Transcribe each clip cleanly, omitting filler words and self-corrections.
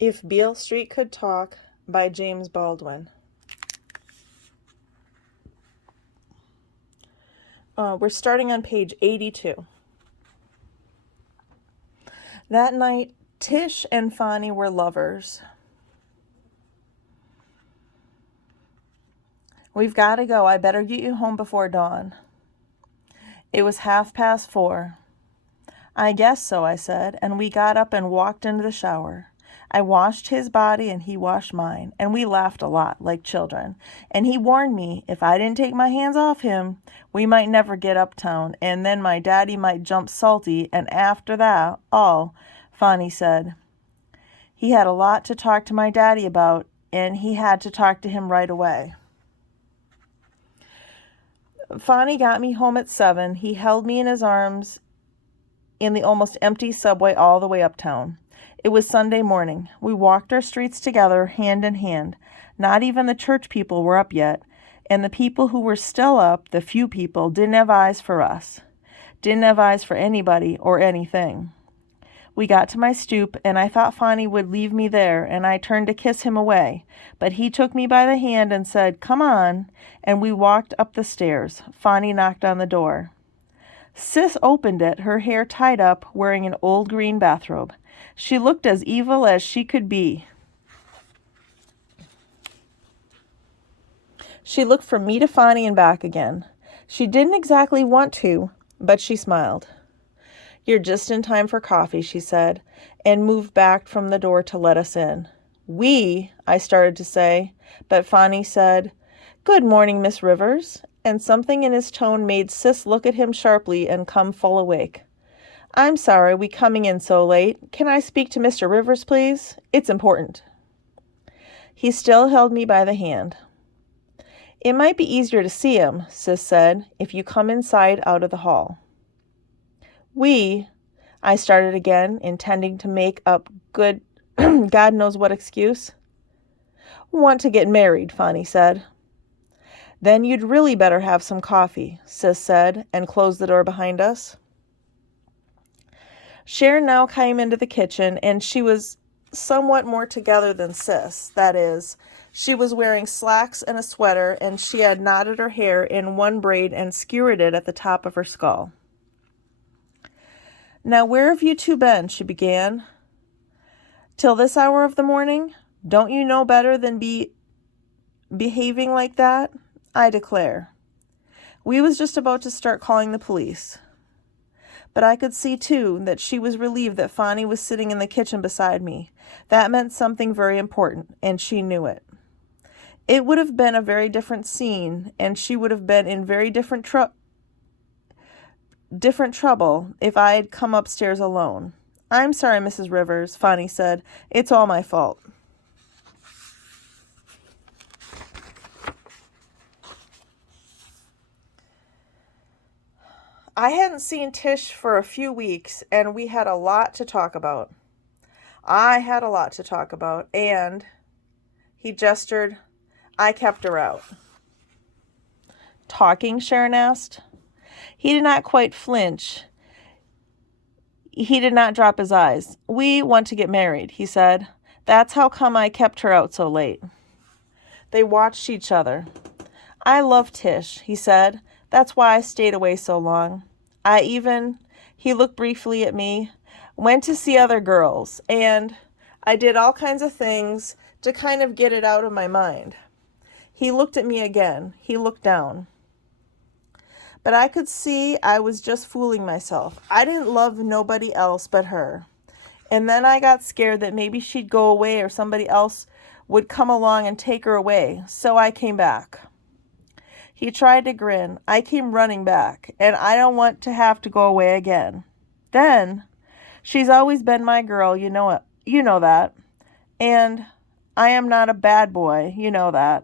If Beale Street Could Talk by James Baldwin. We're starting on page 82. That night, Tish and Fonny were lovers. We've got to go. I better get you home before dawn. It was 4:30. I guess so, I said, and we got up and walked into the shower. I washed his body and he washed mine, and we laughed a lot, like children. And he warned me if I didn't take my hands off him, we might never get uptown, and then my daddy might jump salty, and after that, Fonny said. He had a lot to talk to my daddy about, and he had to talk to him right away. Fonny got me home at 7. He held me in his arms in the almost empty subway all the way uptown. It was Sunday morning. We walked our streets together, hand in hand. Not even the church people were up yet, and the people who were still up, the few people, didn't have eyes for us. Didn't have eyes for anybody or anything. We got to my stoop, and I thought Fonny would leave me there, and I turned to kiss him away. But he took me by the hand and said, "Come on," and we walked up the stairs. Fonny knocked on the door. Sis opened it, her hair tied up, wearing an old green bathrobe. She looked as evil as she could be. She looked from me to Fonny and back again. She didn't exactly want to, but she smiled. "You're just in time for coffee," she said, and moved back from the door to let us in. I started to say, but Fonny said, "Good morning, Miss Rivers," and something in his tone made Sis look at him sharply and come full awake. "I'm sorry we coming in so late. Can I speak to Mr. Rivers, please? It's important." He still held me by the hand. "It might be easier to see him," Sis said, "if you come inside out of the hall." I started again, intending to make up good God knows what excuse. "Want to get married," Fonny said. "Then you'd really better have some coffee," Sis said, and closed the door behind us. Sharon now came into the kitchen, and she was somewhat more together than Sis. That is, she was wearing slacks and a sweater, and she had knotted her hair in one braid and skewered it at the top of her skull. "Now where have you two been?" she began. "Till this hour of the morning? Don't you know better than behaving like that? I declare. We was just about to start calling the police." But I could see, too, that she was relieved that Fonny was sitting in the kitchen beside me. That meant something very important, and she knew it. It would have been a very different scene, and she would have been in very different trouble if I had come upstairs alone. "I'm sorry, Mrs. Rivers," Fonny said. "It's all my fault." I hadn't seen Tish for a few weeks, and we had a lot to talk about. I had a lot to talk about, and, he gestured, I kept her out. "Talking?" Sharon asked. He did not quite flinch. He did not drop his eyes. "We want to get married," he said. "That's how come I kept her out so late." They watched each other. "I love Tish," he said. "That's why I stayed away so long. He looked briefly at me, went to see other girls, and I did all kinds of things to kind of get it out of my mind." He looked at me again. He looked down. But I could see I was just fooling myself. I didn't love nobody else but her. And then I got scared that maybe she'd go away or somebody else would come along and take her away, so I came back. He tried to grin. I came running back, and I don't want to have to go away again. Then, she's always been my girl, you know it. You know that. And I am not a bad boy, you know that.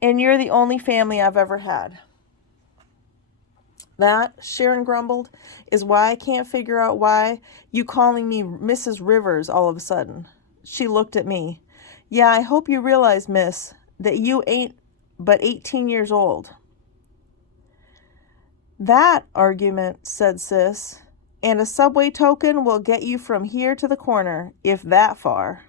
And you're the only family I've ever had. That, Sharon grumbled, is why I can't figure out why you calling me Mrs. Rivers all of a sudden. She looked at me. "Yeah, I hope you realize, miss, that you ain't but 18 years old." "That argument," said Sis, "and a subway token will get you from here to the corner, if that far."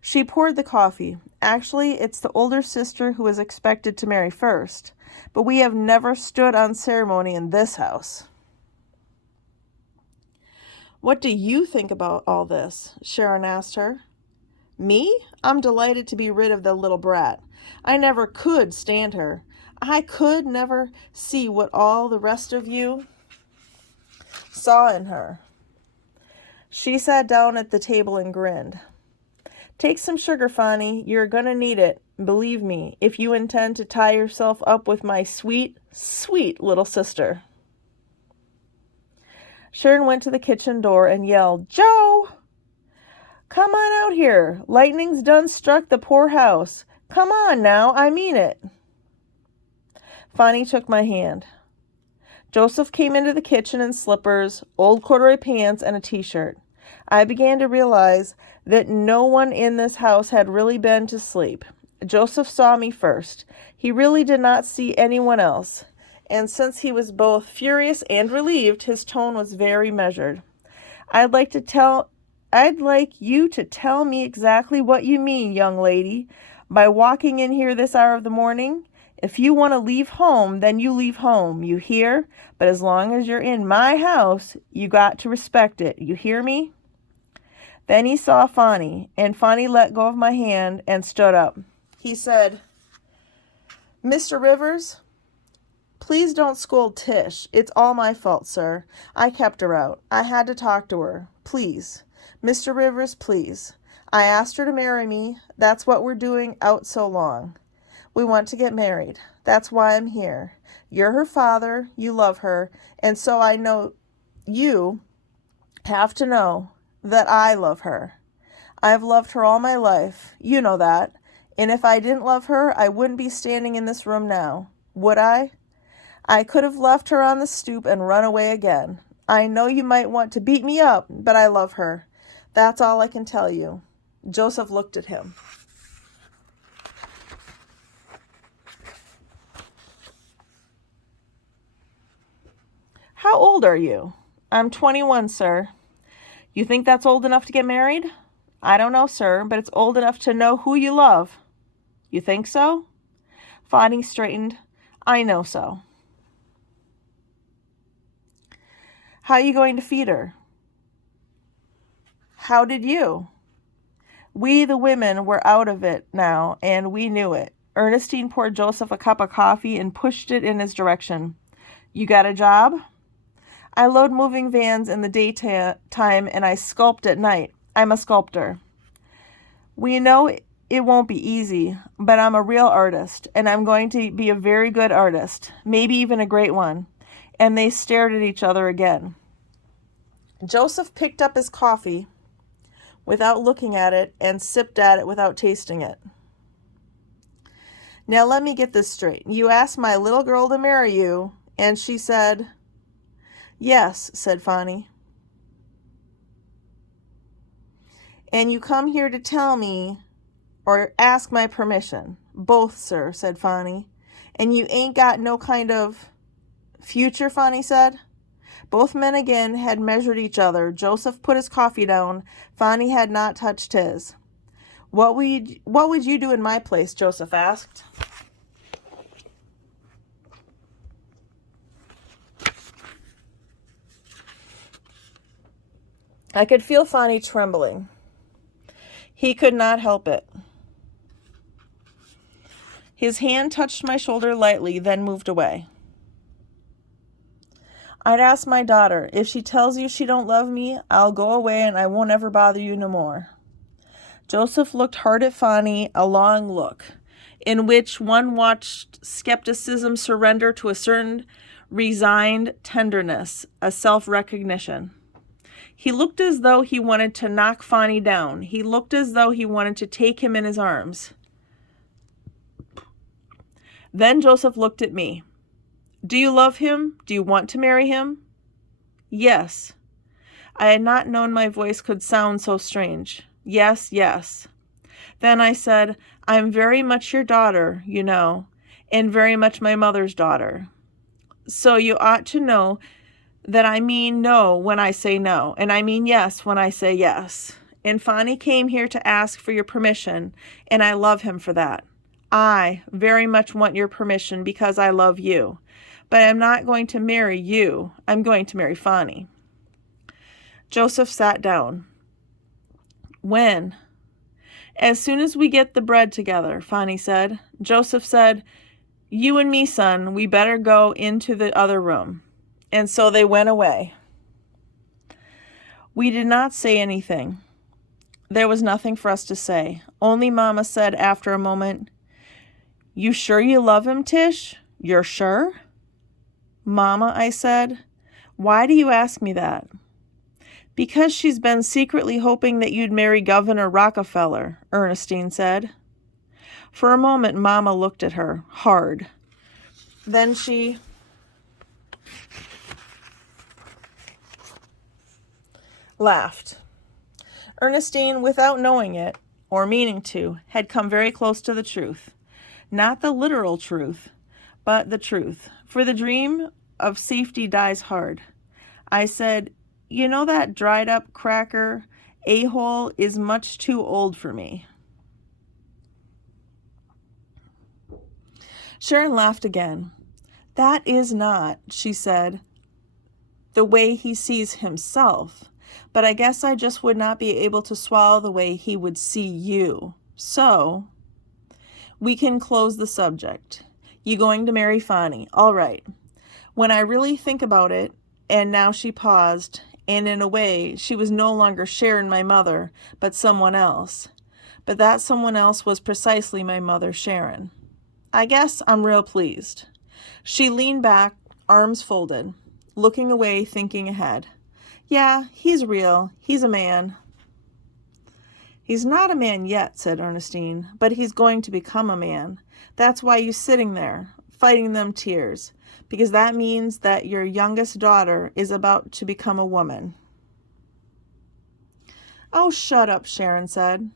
She poured the coffee. Actually, it's the older sister who is expected to marry first, but we have never stood on ceremony in this house. What do you think about all this? Sharon asked her. Me? I'm delighted to be rid of the little brat. I never could stand her. I could never see what all the rest of you saw in her. She sat down at the table and grinned. Take some sugar, Fonny. You're going to need it, believe me, if you intend to tie yourself up with my sweet, sweet little sister. Sharon went to the kitchen door and yelled, Joe! Come on out here. Lightning's done struck the poor house. Come on now, I mean it. Fonny took my hand. Joseph came into the kitchen in slippers, old corduroy pants, and a t-shirt. I began to realize that no one in this house had really been to sleep. Joseph saw me first. He really did not see anyone else, and since he was both furious and relieved, his tone was very measured. I'd like you to tell me exactly what you mean, young lady, by walking in here this hour of the morning. If you want to leave home, then you leave home, you hear? But as long as you're in my house, you got to respect it, you hear me? Then he saw Fonny, and Fonny let go of my hand and stood up. He said, Mr. Rivers, please don't scold Tish. It's all my fault, sir. I kept her out. I had to talk to her. Please. Mr. Rivers, please. I asked her to marry me. That's what we're doing out so long. We want to get married. That's why I'm here. You're her father. You love her. And so I know you have to know that I love her. I've loved her all my life. You know that. And if I didn't love her, I wouldn't be standing in this room now. Would I? I could have left her on the stoop and run away again. I know you might want to beat me up, but I love her. That's all I can tell you. Joseph looked at him. How old are you? I'm 21, sir. You think that's old enough to get married? I don't know, sir, but it's old enough to know who you love. You think so? Fonny straightened. I know so. How are you going to feed her? How did you? We, the women, were out of it now, and we knew it. Ernestine poured Joseph a cup of coffee and pushed it in his direction. You got a job? I load moving vans in the daytime, and I sculpt at night. I'm a sculptor. We know it won't be easy, but I'm a real artist, and I'm going to be a very good artist, maybe even a great one. And they stared at each other again. Joseph picked up his coffee without looking at it and sipped at it without tasting it. Now let me get this straight. You asked my little girl to marry you, and she said, Yes, said Fonny. And you come here to tell me or ask my permission. Both, sir, said Fonny. And you ain't got no kind of future, Fonny said. Both men again had measured each other. Joseph put his coffee down. Fonny had not touched his. What would you do in my place? Joseph asked. I could feel Fonny trembling. He could not help it. His hand touched my shoulder lightly, then moved away. I'd ask my daughter, if she tells you she don't love me, I'll go away and I won't ever bother you no more. Joseph looked hard at Fonny, a long look, in which one watched skepticism surrender to a certain resigned tenderness, a self-recognition. He looked as though he wanted to knock Fonny down. He looked as though he wanted to take him in his arms. Then Joseph looked at me. Do you love him? Do you want to marry him? Yes. I had not known my voice could sound so strange. Yes, yes. Then I said, I'm very much your daughter, you know, and very much my mother's daughter. So you ought to know that I mean no when I say no, and I mean yes when I say yes. and Fonny came here to ask for your permission, and I love him for that. I very much want your permission because I love you, but I'm not going to marry you. I'm going to marry Fonny. Joseph sat down. When? As soon as we get the bread together, Fonny said. Joseph said, you and me, son, we better go into the other room. And so they went away. We did not say anything. There was nothing for us to say. Only Mama said after a moment, you sure you love him, Tish? You're sure? Mama, I said, why do you ask me that? Because she's been secretly hoping that you'd marry Governor Rockefeller, Ernestine said. For a moment, Mama looked at her hard. Then she laughed. Ernestine, without knowing it, or meaning to, had come very close to the truth. Not the literal truth, but the truth. For the dream of safety dies hard. I said, you know that dried-up cracker a-hole is much too old for me. Sharon laughed again. That is not, she said, the way he sees himself. But I guess I just would not be able to swallow the way he would see you. So, we can close the subject. You going to marry Fonny? All right. When I really think about it, and now she paused, and in a way, she was no longer Sharon, my mother, but someone else. But that someone else was precisely my mother, Sharon. I guess I'm real pleased. She leaned back, arms folded, looking away, thinking ahead. Yeah, he's real. He's a man. He's not a man yet, said Ernestine, but he's going to become a man. That's why you're sitting there, fighting them tears, because that means that your youngest daughter is about to become a woman. Oh, shut up, Sharon said.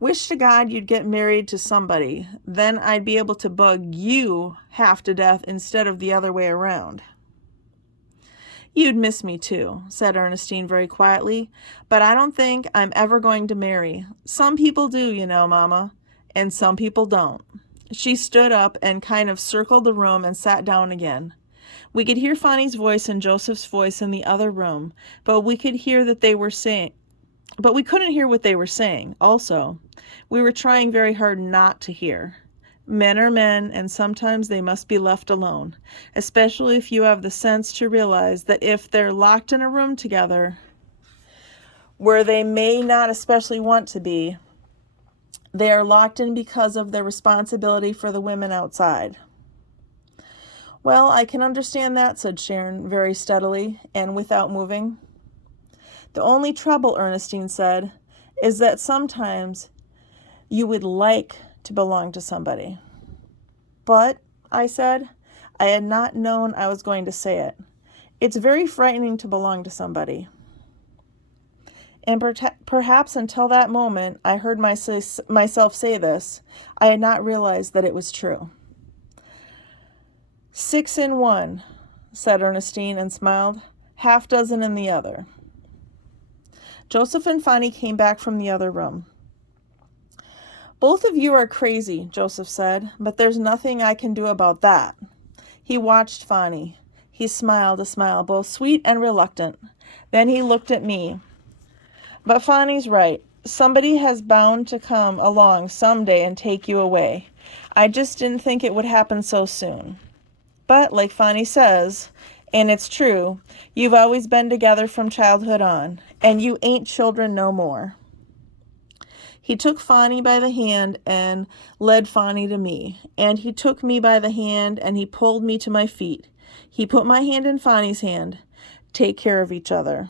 Wish to God you'd get married to somebody. Then I'd be able to bug you half to death instead of the other way around. You'd miss me too, said Ernestine very quietly, but I don't think I'm ever going to marry. Some people do, you know, Mama, and some people don't. She stood up and kind of circled the room and sat down again. We could hear Fonny's voice and Joseph's voice in the other room, but we couldn't hear what they were saying. Also, we were trying very hard not to hear. Men are men, and sometimes they must be left alone, especially if you have the sense to realize that if they're locked in a room together, where they may not especially want to be, they are locked in because of their responsibility for the women outside. Well, I can understand that, said Sharon very steadily and without moving. The only trouble, Ernestine said, is that sometimes you would like to belong to somebody. But, I said, I had not known I was going to say it. It's very frightening to belong to somebody. And perhaps until that moment I heard myself say this, I had not realized that it was true. 6 in one, said Ernestine and smiled, 6 in the other. Joseph and Fonny came back from the other room. Both of you are crazy, Joseph said, but there's nothing I can do about that. He watched Fonny. He smiled a smile, both sweet and reluctant. Then he looked at me. But Fonny's right. Somebody has bound to come along someday and take you away. I just didn't think it would happen so soon. But, like Fonny says, and it's true, you've always been together from childhood on, and you ain't children no more. He took Fonny by the hand and led Fonny to me, and he took me by the hand and he pulled me to my feet. He put my hand in Fonny's hand. Take care of each other.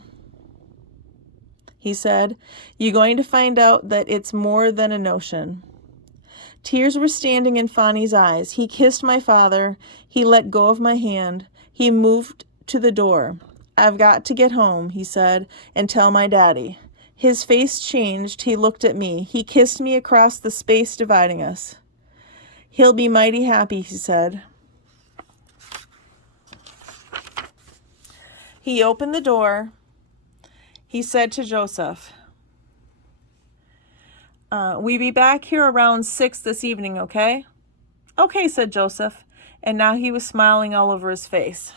He said, you're going to find out that it's more than a notion. Tears were standing in Fonny's eyes. He kissed my father. He let go of my hand. He moved to the door. I've got to get home, he said, and tell my daddy. His face changed. He looked at me. He kissed me across the space dividing us. He'll be mighty happy, he said. He opened the door. He said to Joseph, We be back here around 6 this evening, okay? Okay, said Joseph, and now he was smiling all over his face.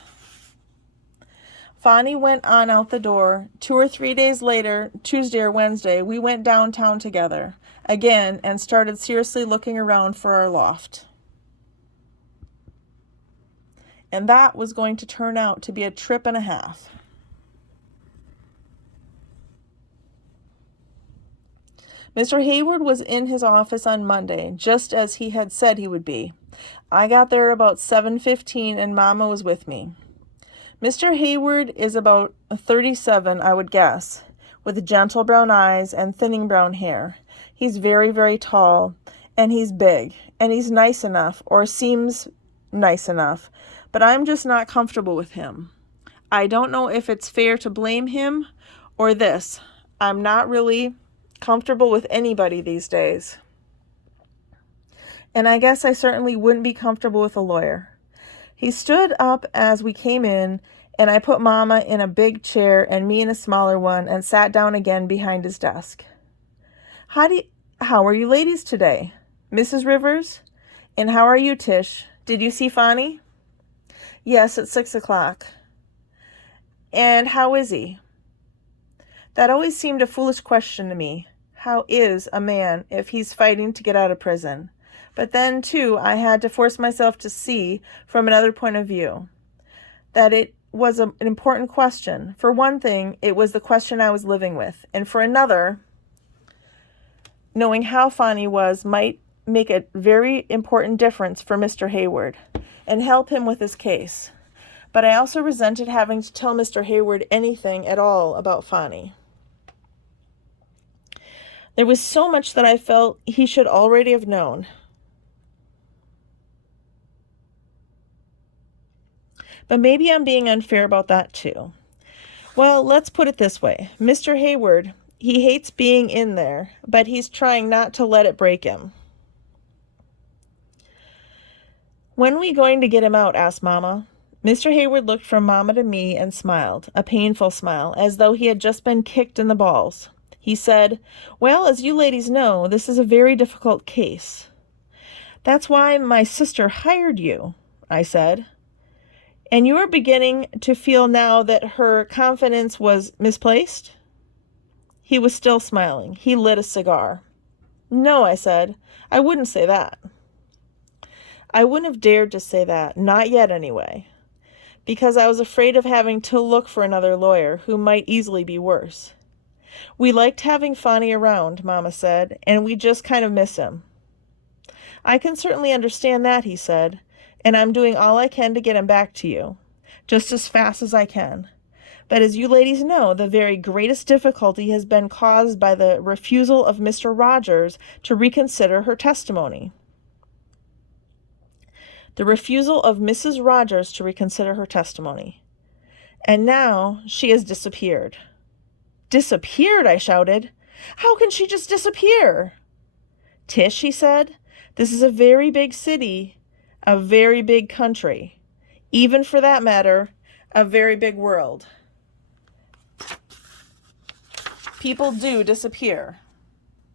Fonny went on out the door. 2 or 3 days later, Tuesday or Wednesday, we went downtown together again and started seriously looking around for our loft. And that was going to turn out to be a trip and a half. Mr. Hayward was in his office on Monday, just as he had said he would be. I got there about 7:15 and Mama was with me. Mr. Hayward is about 37, I would guess, with gentle brown eyes and thinning brown hair. He's very, very tall, and he's big, and he's nice enough, or seems nice enough, but I'm just not comfortable with him. I don't know if it's fair to blame him or this. I'm not really comfortable with anybody these days. And I guess I certainly wouldn't be comfortable with a lawyer. He stood up as we came in, and I put Mama in a big chair and me in a smaller one and sat down again behind his desk. How are you ladies today? Mrs. Rivers? And how are you, Tish? Did you see Fonny? Yes, at 6 o'clock. And how is he? That always seemed a foolish question to me. How is a man if he's fighting to get out of prison? But then, too, I had to force myself to see from another point of view that it was an important question. For one thing, it was the question I was living with. And for another, knowing how Fonny was might make a very important difference for Mr. Hayward and help him with his case. But I also resented having to tell Mr. Hayward anything at all about Fonny. There was so much that I felt he should already have known. But maybe I'm being unfair about that too. Well, let's put it this way. Mr. Hayward, he hates being in there, but he's trying not to let it break him. When are we going to get him out? Asked Mama. Mr. Hayward looked from Mama to me and smiled, a painful smile, as though he had just been kicked in the balls. He said, well, as you ladies know, this is a very difficult case. That's why my sister hired you, I said. And you are beginning to feel now that her confidence was misplaced? He was still smiling. He lit a cigar. No, I said. I wouldn't say that. I wouldn't have dared to say that, not yet anyway, because I was afraid of having to look for another lawyer who might easily be worse. We liked having Fonny around, Mama said, and we just kind of miss him. I can certainly understand that, he said, and I'm doing all I can to get him back to you, just as fast as I can. But as you ladies know, the very greatest difficulty has been caused by the refusal of Mr. Rogers to reconsider her testimony. The refusal of Mrs. Rogers to reconsider her testimony. And now she has disappeared. Disappeared, I shouted. How can she just disappear? Tish, he said, this is a very big city, a very big country, even for that matter, a very big world. People do disappear.